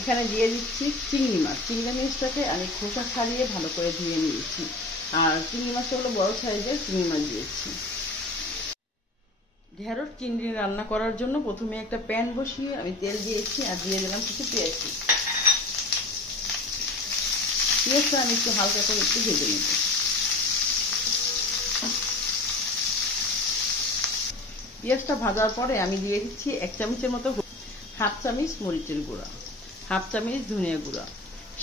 এখানে দিয়ে দিচ্ছি চিংড়ি মাছ। চিংড়ি মাছটাকে আমি খোসা ছাড়িয়ে ভালো করে ধুয়ে নিয়েছি। আর চিংড়ি মাছটা হলো বড় সাইজের চিংড়ি মাছ দিয়েছি। ঢেঁড়স চিংড়ি রান্না করার জন্য প্রথমে একটা প্যান বসিয়ে আমি তেল দিয়েছি আর দিয়ে দিলাম কিছু পেঁয়াজ। পেঁয়াজটা আমি একটু হালকা করে একটু ভেজে নিব। পেঁয়াজটা ভাজার পরে আমি দিয়ে দিচ্ছি 1 চামচের মতো, 1/2 চামচ মরিচের গুঁড়া, 1/2 চামচ ধনিয়া গুঁড়া,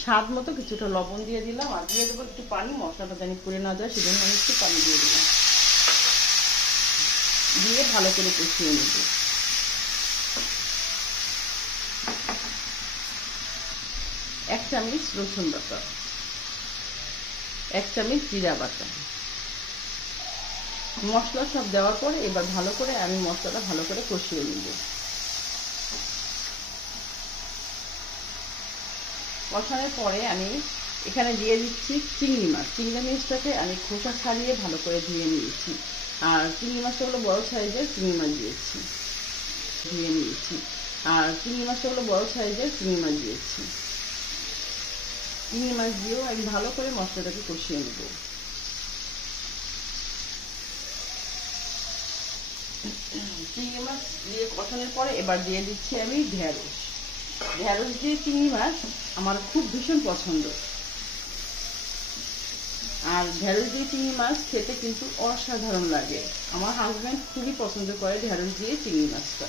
স্বাদ মতো কিছুটা লবণ দিয়ে দিলাম। আর দিয়ে দেবো একটু পানি, মশলাটা জানি পুড়ে না যায় সেজন্য আমি একটু পানি দিয়ে দিলাম। দিয়ে ভালো করে কষিয়ে নেব। এক চামচ রসুন বাটা, 1 চামচ জিরা বাটা, মশলা সব দেওয়ার পরে এবার ভালো করে আমি মশলাটা ভালো করে কষিয়ে নেব। কষানোর পরে আমি এখানে দিয়ে দিচ্ছি চিংড়ি মাছ। চিংড়ি মাছটাকে আমি খোসা ছাড়িয়ে ভালো করে ধুয়ে নিয়েছি। আর চিংড়ি মাছটা হলো বড় সাইজের চিংড়ি মাছ দিয়েছি, ধুয়ে নিয়েছি। আর চিংড়ি মাছটা হলো বড় সাইজের চিংড়ি মাছ দিয়েছি। চিংড়ি মাছ দিয়েও আমি ভালো করে মশলাটাকে কষিয়ে নেব। চিংড়ি মাছ দিয়ে কষানোর পরে এবার দিয়ে দিচ্ছি আমি ঢেঁড়স। ঢেঁড়স দিয়ে চিংড়ি মাছ আমার খুব ভীষণ পছন্দ। আর ঢেঁড়স দিয়ে চিংড়ি মাছ খেতে কিন্তু অসাধারণ লাগে। আমার হাজব্যান্ড খুবই পছন্দ করে ঢেঁড়স দিয়ে চিংড়ি মাছটা।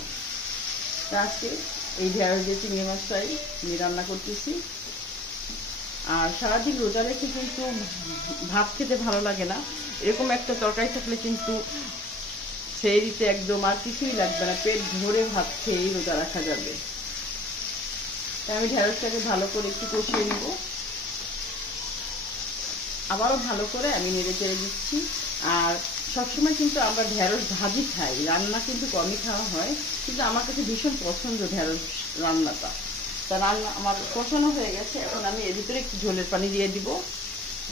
আজকে এই ঢেঁড়স দিয়ে চিংড়ি মাছটাই আমি রান্না করতেছি। আর সারাদিন রোজা রেখে কিন্তু ভাত খেতে ভালো লাগে না, এরকম একটা তরকারি থাকলে কিন্তু সেহরিতে একদম আর কিছুই লাগবে না, পেট ভরে ভাত খেয়েই রোজা রাখা যাবে। তাই আমি ঢেঁড়সটাকে ভালো করে একটু কষিয়ে নিব। আবারও ভালো করে আমি নেড়ে চেড়ে দিচ্ছি। আর সবসময় কিন্তু আমরা ঢেঁড়স ভাজি খাই, রান্না কিন্তু কমই খাওয়া হয়, কিন্তু আমার কাছে ভীষণ পছন্দ ঢেঁড়স রান্নাটা। তা রান্না আমার কষানো হয়ে গেছে। এখন আমি এর ভিতরে একটু ঝোলের পানি দিয়ে দিব।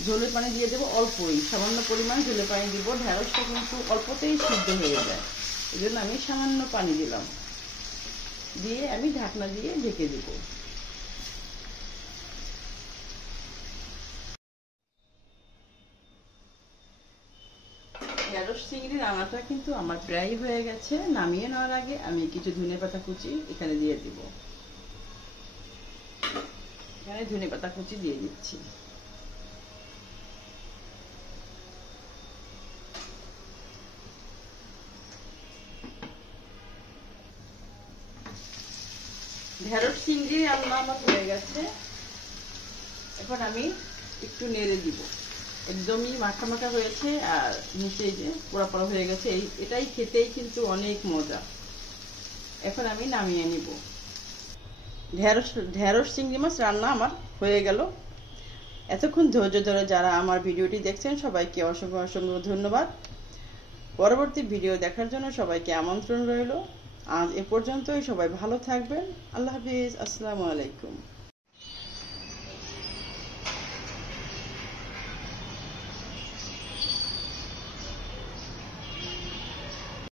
ঝোলের পানি দিয়ে দেবো অল্পই, সামান্য পরিমাণ ঝোলের পানি দিব। ঢেঁড়সটা কিন্তু অল্পতেই সিদ্ধ হয়ে যায়, এই জন্য আমি সামান্য পানি দিলাম। দিয়ে আমি ঢাকনা দিয়ে ঢেকে দেব। ঢেঁড়স চিংড়ি রান্নাটা কিন্তু আমার প্রায় হয়ে গেছে। নামিয়ে নেওয়ার আগে আমি কিছু ধনেপাতা কুচি এখানে দিয়ে দিব। এখানে ধনেপাতা কুচি দিয়ে দিচ্ছি। ঢেঁড়স চিংড়ি রান্না আমার হয়ে গেছে। এখন আমি একটু নেড়ে দিব। একদমই মাখা মাখা হয়েছে আর নিচে যে পোড়া পোড়া হয়ে গেছে, এটাই খেতেই কিন্তু অনেক মজা। এখন আমি নামিয়ে নিব। ঢেঁড়স চিংড়ি মাছ রান্না আমার হয়ে গেল। এতক্ষণ ধৈর্য ধরে যারা আমার ভিডিওটি দেখছেন সবাইকে অসংখ্য অসংখ্য ধন্যবাদ। পরবর্তী ভিডিও দেখার জন্য সবাইকে আমন্ত্রণ রইল। আজ এ পর্যন্তই। সবাই ভালো থাকবেন। আল্লাহ হাফিজ। আসসালামু আলাইকুম।